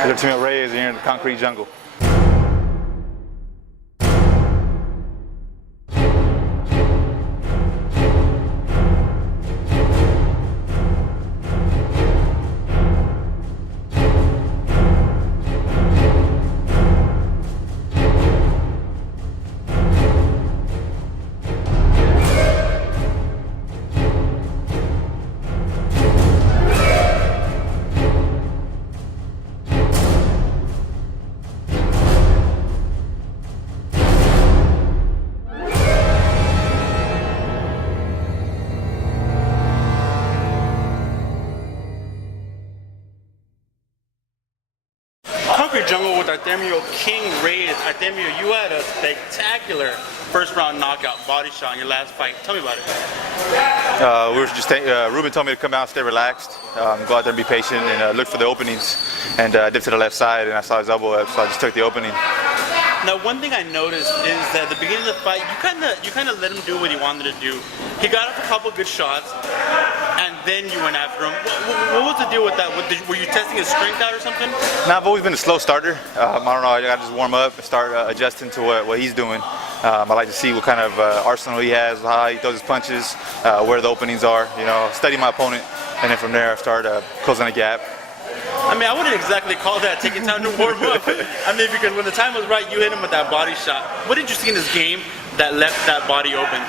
ARTEMIO Reyes here in the concrete jungle. Concrete jungle with Artemio King Reyes. Artemio, you had a spectacular first round knockout body shot in your last fight. Tell me about it. We were just Ruben told me to come out, stay relaxed, go out there and be patient, and look for the openings. And I dipped to the left side, and I saw his elbow up, so I just took the opening. Now, one thing I noticed is that at the beginning of the fight, you kind of let him do what he wanted to do. He got up a couple good shots, and then you went after him. What was the deal with that? Were you testing his strength out or something? No, I've always been a slow starter. I don't know, I got to just warm up and start adjusting to what he's doing. I like to see what kind of arsenal he has, how he throws his punches, where the openings are. You know, study my opponent, and then from there I start closing the gap. I mean, I wouldn't exactly call that taking time to warm up. I mean, because when the time was right, you hit him with that body shot. What did you see in this game that left that body open?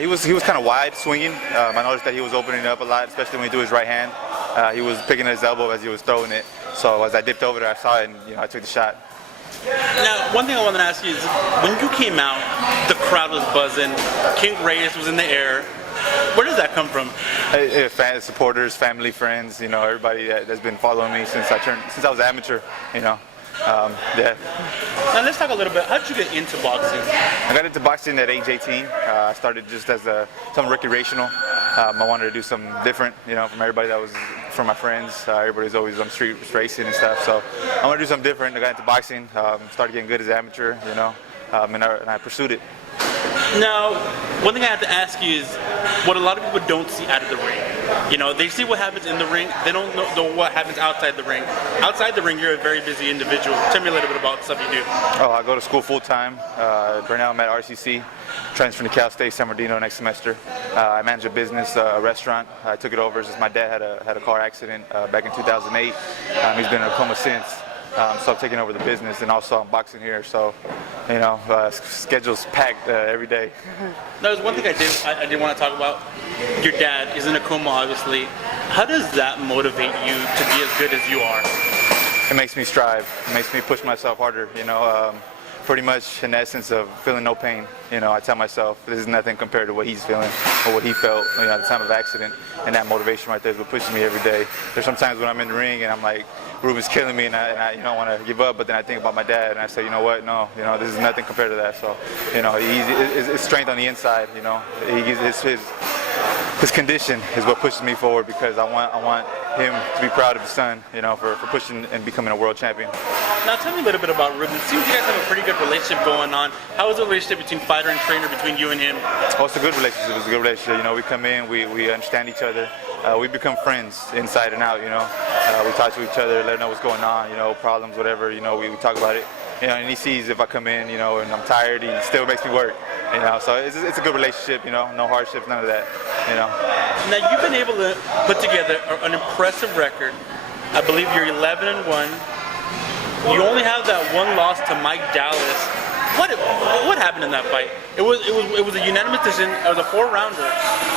He was kind of wide swinging. I noticed that he was opening up a lot, especially when he threw his right hand. He was picking his elbow as he was throwing it. So as I dipped over there, I saw it, and I took the shot. Now, one thing I wanted to ask you is, when you came out, the crowd was buzzing. King Reyes was in the air. Where does that come from? Fans, supporters, family, friends. Everybody that's been following me since I was amateur. Yeah. Now let's talk a little bit. How did you get into boxing? I got into boxing at age 18. I started just as something recreational. I wanted to do something different, from everybody that was from my friends. Everybody's always on street racing and stuff. So I wanted to do something different. I got into boxing. Started getting good as an amateur. And I pursued it. Now, one thing I have to ask you is what a lot of people don't see out of the ring. They see what happens in the ring. They don't know what happens outside the ring. Outside the ring, you're a very busy individual. Tell me a little bit about stuff you do. Oh, I go to school full time. Right now I'm at RCC, transferring to Cal State San Bernardino next semester. I manage a business, a restaurant. I took it over since my dad had a car accident back in 2008. He's been in a coma since. So I'm taking over the business, and also I'm boxing here. So, schedule's packed every day. There's one thing I did want to talk about. Your dad is in a coma, obviously. How does that motivate you to be as good as you are? It makes me strive. It makes me push myself harder. Pretty much in the essence of feeling no pain. I tell myself this is nothing compared to what he's feeling or what he felt at the time of accident, and that motivation right there is what pushes me every day. There's sometimes when I'm in the ring and I'm like, Ruben's killing me, and I want to give up, but then I think about my dad and I say, you know what, no, this is nothing compared to that. So, his strength on the inside, he gives his condition is what pushes me forward, because I want him to be proud of his son, for pushing and becoming a world champion. Now tell me a little bit about Ruben. It seems you guys have a pretty good relationship going on. How is the relationship between fighter and trainer, between you and him? Oh, it's a good relationship. It's a good relationship. We come in, we understand each other. We become friends inside and out. We talk to each other, let him know what's going on. Problems, whatever. We talk about it. And he sees if I come in, and I'm tired, he still makes me work. So it's a good relationship. No hardships, none of that. Now you've been able to put together an impressive record. I believe you're 11-1. You only have that one loss to Mike Dallas. What happened in that fight? It was a unanimous decision. It was a 4-rounder.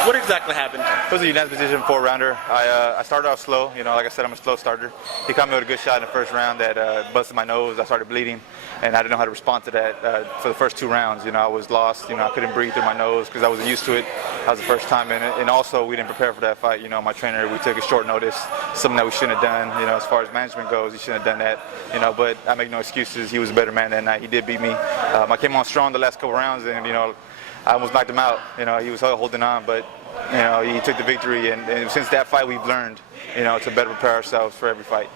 What exactly happened? It was a unanimous decision, 4-rounder. I started off slow. Like I said, I'm a slow starter. He caught me with a good shot in the first round that busted my nose. I started bleeding, and I didn't know how to respond to that for the first 2 rounds. I was lost. I couldn't breathe through my nose because I wasn't used to it. That was the first time, and also we didn't prepare for that fight. My trainer, we took a short notice, something that we shouldn't have done. As far as management goes, he shouldn't have done that. But I make no excuses. He was a better man that night. He did beat me. I came on strong the last couple rounds, and I almost knocked him out. He was holding on, but he took the victory. And since that fight, we've learned, to better prepare ourselves for every fight.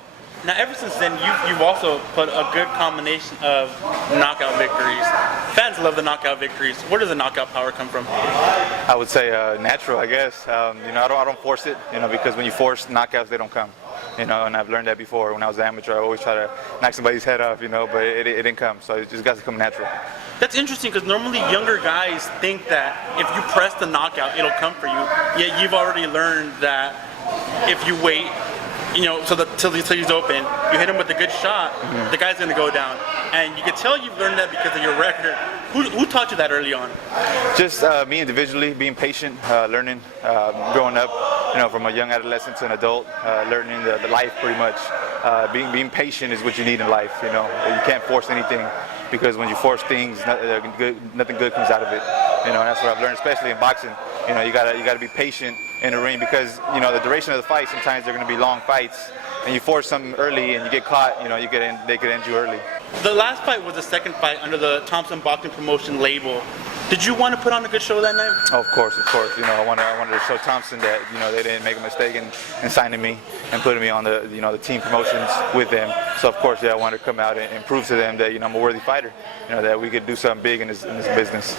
Now, ever since then, you've also put a good combination of knockout victories. Fans love the knockout victories. Where does the knockout power come from? I would say natural, I guess. I don't force it, because when you force knockouts, they don't come. you know, and I've learned that before. When I was an amateur, I always try to knock somebody's head off, you know, but it didn't come. So it just got to come natural. That's interesting because normally younger guys think that if you press the knockout, it'll come for you. Yet you've already learned that if you wait, you know, till he's open, you hit him with a good shot, the guy's going to go down. And you can tell you've learned that because of your record. Who taught you that early on? Just me individually, being patient, learning, growing up, you know, from a young adolescent to an adult, learning the life pretty much. Being patient is what you need in life, you know. You can't force anything because when you force things, nothing good comes out of it. You know, and that's what I've learned, especially in boxing. You know, you gotta be patient in the ring because, you know, the duration of the fight, sometimes they're going to be long fights. And you force something early and you get caught, you know, they could end you early. The last fight was the second fight under the Thompson Boxing Promotion label. Did you want to put on a good show that night? Oh, of course. You know, I wanted to show Thompson that, you know, they didn't make a mistake in signing me and putting me on the, you know, the team promotions with them. So of course, yeah, I wanted to come out and prove to them that, you know, I'm a worthy fighter. You know, that we could do something big in this business.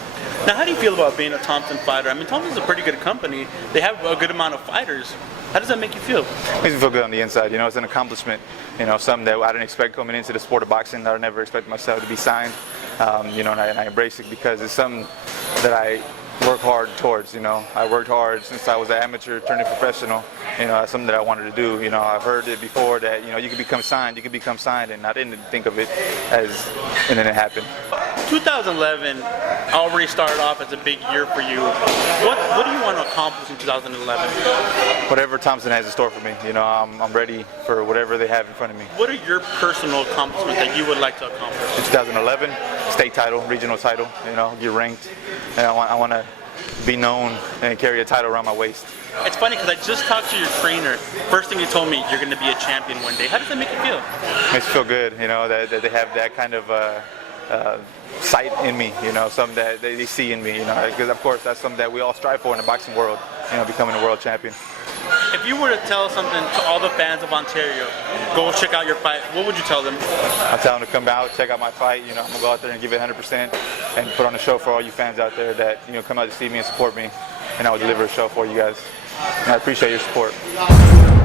Now, how do you feel about being a Thompson fighter? I mean, Thompson's a pretty good company. They have a good amount of fighters. How does that make you feel? It makes me feel good on the inside. You know, it's an accomplishment. You know, something that I didn't expect coming into the sport of boxing. I never expected myself to be signed. You know, and I embrace it because it's something that I work hard towards. You know, I worked hard since I was an amateur turning professional. You know, that's something that I wanted to do. You know, I've heard it before that, you know, you can become signed, and I didn't think of it and then it happened. 2011 already started off as a big year for you. What do you want to accomplish in 2011? Whatever Thompson has in store for me, you know, I'm ready for whatever they have in front of me. What are your personal accomplishments that you would like to accomplish? In 2011, state title, regional title, you know, get ranked, and I want to be known and carry a title around my waist. It's funny because I just talked to your trainer. First thing you told me, you're going to be a champion one day. How does that make you feel? Makes me feel good, you know, that they have that kind of sight in me, you know, something that they see in me, you know, because of course that's something that we all strive for in the boxing world, you know, becoming a world champion. If you were to tell something to all the fans of Ontario, go check out your fight, what would you tell them? I'll tell them to come out, check out my fight, you know, I'm going to go out there and give it 100% and put on a show for all you fans out there that, you know, come out to see me and support me, and I will deliver a show for you guys. And I appreciate your support.